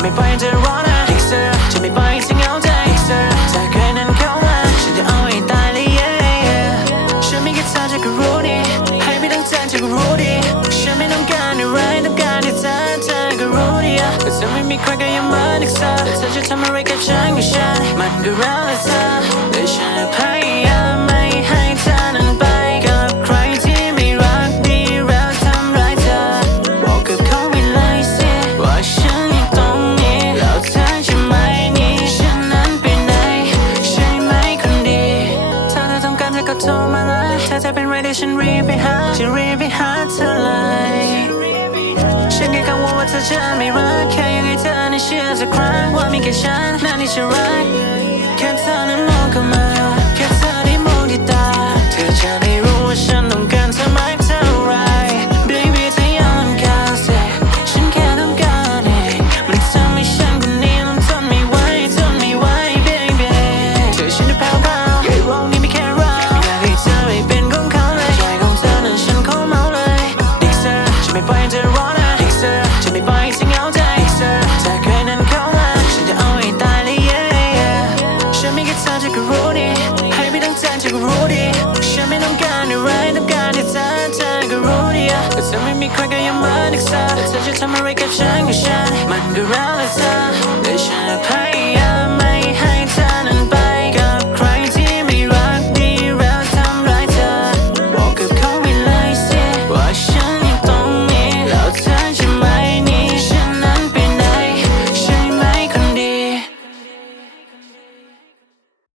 재미 빠이들 원해 픽셀 재미 빠이 생겨대 픽셀 다 괜한 경험 시대 어이 달리 시미게 찾을 그 로니 할비랑 찾을 그 로니 시미는 간이 라이드 간이 탄탄 그 로니야 그 삶이 미과가 야만 익사 사실 참을 왜 갑자기 샷만 그라 like I told my life that I've been ready, she to hot, she really hot to like. me 워워 터져미 rock 향해 있다 아니 she has a me get shine? 난 이제 right 괜찮은 뭔가만 cracking your mind excited. 趁着他们 wake up 想一想，慢个让它散。